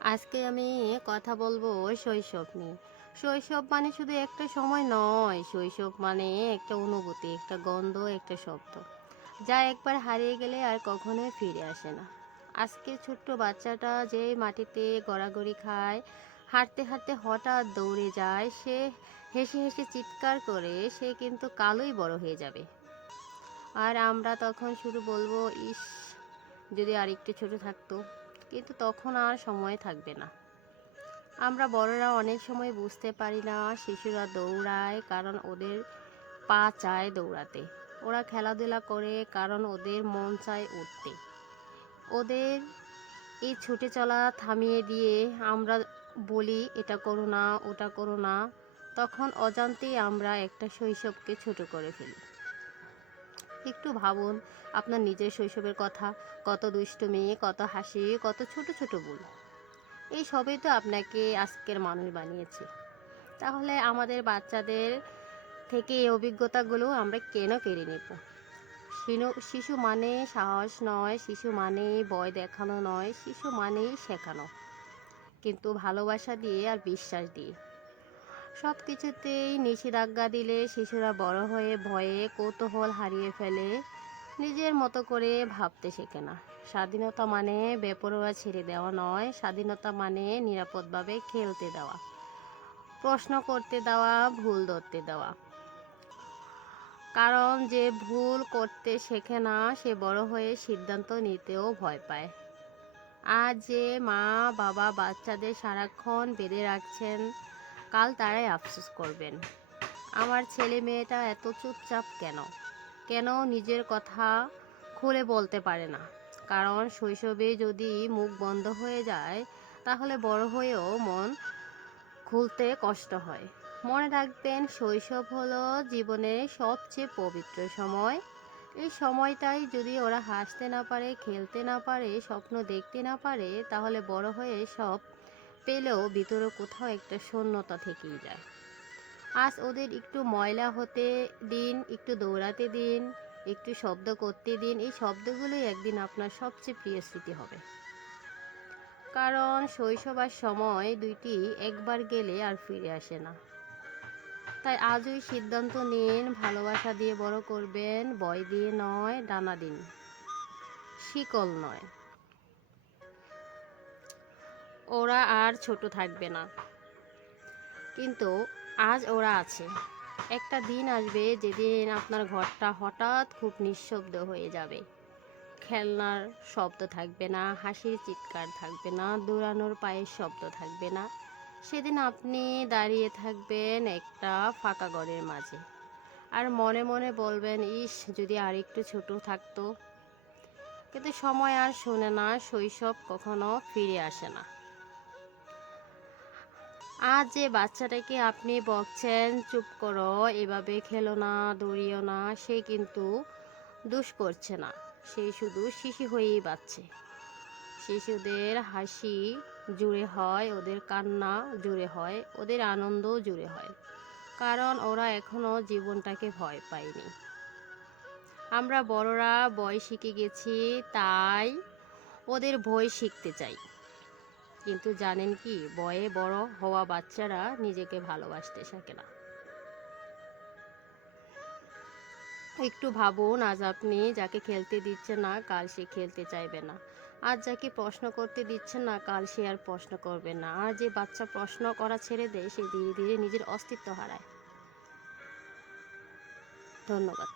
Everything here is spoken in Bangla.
আজকে আমি কথা বলবো শৈশব নিয়ে। শৈশব মানে শুধু একটা সময় নয়, শৈশব মানে একটা অনুভূতি, একটা গন্ধ, একটা শব্দ, যা একবার হারিয়ে গেলে আর কখনোই ফিরে আসে না। আজকে ছোট্ট বাচ্চাটা যে মাটিতে গড়াগড়ি খায়, হাঁটতে হাঁটতে হঠাৎ দৌড়ে যায়, সে হেসে হেসে চিৎকার করে, সে কিন্তু কালই বড় হয়ে যাবে। আর আমরা তখন শুধু বলবো, ইস, যদি আর একটু ছোট থাকতো। কিন্তু তখন আর সময় থাকবে না। আমরা বড়রা অনেক সময় বুঝতে পারি না শিশুরা দৌড়ায় কারণ ওদের পা চায় দৌড়াতে। ওরা খেলাধুলা করে কারণ ওদের মন চায় উঠতে। ওদের এই ছুটে চলা থামিয়ে দিয়ে আমরা বলি, এটা করো না, ওটা করো না। তখন অজান্তেই আমরা একটা শৈশবকে ছোট করে ফেলি। একটু ভাবুন আপনার নিজের শৈশবের কথা। কত দুষ্টুমি, কত হাসি, কত ছোট ছোট ভুল। এই সবই তো আপনাকে আজকের মানুষ বানিয়েছে। তাহলে আমাদের বাচ্চাদের থেকে এই অভিজ্ঞতাগুলো আমরা কেন কেড়ে নেব? শিশু মানে সাহস নয়, শিশু মানেই ভয় দেখানো নয়, শিশু মানেই শেখানো, কিন্তু ভালোবাসা দিয়ে আর বিশ্বাস দিয়ে। সব কিছুতেই নিষেধাজ্ঞা দিলে শিশুরা বড় হয়ে ভয়ে কৌতূহল হারিয়ে ফেলে, নিজের মতো করে ভাবতে শেখে না। স্বাধীনতা মানে বেপরোয়া ছেড়ে দেওয়া নয়, স্বাধীনতা মানে নিরাপদভাবে খেলতে দেওয়া, প্রশ্ন করতে দেওয়া, ভুল ধরতে দেওয়া। কারণ যে ভুল করতে শেখে না, সে বড় হয়ে সিদ্ধান্ত নিতেও ভয় পায়। আজ যে মা বাবা বাচ্চাদের সারাক্ষণ বেঁধে রাখছেন, কাল তারাই আফসোস করবেন, আমার ছেলে মেয়েটা এত চুপচাপ কেন, কেন নিজের কথা খুলে বলতে পারে না। কারণ শৈশবে যদি মুখ বন্ধ হয়ে যায়, তাহলে বড় হয়েও মন খুলতে কষ্ট হয়। মনে রাখবেন, শৈশব হলো জীবনের সবচেয়ে পবিত্র সময়। এই সময়টাই যদি ওরা হাসতে না পারে, খেলতে না পারে, স্বপ্ন দেখতে না পারে, তাহলে বড় হয়ে সব পেলেও ভিতরে কোথাও একটা শূন্যতা থেকেই যায়। আজ ওদের একটু ময়লা হতে দিন, একটু দৌড়াতে দিন, একটু শব্দ করতে দিন। এই শব্দগুলোই একদিন আপনার সবচেয়ে প্রিয় স্মৃতি হবে। কারণ শৈশব আর সময় দুইটি একবার গেলে আর ফিরে আসে না। তাই আজই সিদ্ধান্ত নিন, ভালোবাসা দিয়ে বড় করবেন, ভয় দিয়ে নয়, ডানা দিন, শিকল নয়। ওরা আর ছোট থাকবে না, কিন্তু আজ ওরা আছে। একটা দিন আসবে যেদিন আপনার ঘরটা হঠাৎ খুব নিঃশব্দ হয়ে যাবে। খেলনার শব্দ থাকবে না, হাসির চিৎকার থাকবে না, দৌড়ানোর পায়ের শব্দ থাকবে না। সেদিন আপনি দাঁড়িয়ে থাকবেন একটা ফাঁকা ঘরের মাঝে, আর মনে মনে বলবেন, ইস, যদি আর একটু ছোট থাকতো। কিন্তু সময় আর শোনে না, শৈশব কখনো ফিরে আসে না। আজ যে বাচ্চাটাকে আপনি বকছেন, চুপ করো, এভাবে খেলো না, দৌড়িও না, সে কিন্তু দোষ করছে না, সে শুধু শিশু হয়েই বাঁচছে। শিশুদের হাসি জুড়ে হয়, ওদের কান্না জুড়ে হয়, ওদের আনন্দও জুড়ে হয়, কারণ ওরা এখনো জীবনটাকে ভয় পায়নি। আমরা বড়রা ভয় শিখে গেছি, তাই ওদের ভয় শিখতে চাই। কিন্তু জানেন কি, ভয়ে বড় হওয়া বাচ্চারা নিজেকে ভালোবাসতে শেখে না। একটু ভাবুন, আজ আপনি যাকে খেলতে দিচ্ছেন না, কাল সে খেলতে চাইবে না। আজ যাকে প্রশ্ন করতে দিচ্ছেন না, কাল সে আর প্রশ্ন করবে না। আর যে বাচ্চা প্রশ্ন করা ছেড়ে দেয়, সে ধীরে ধীরে নিজের অস্তিত্ব হারায়। ধন্যবাদ।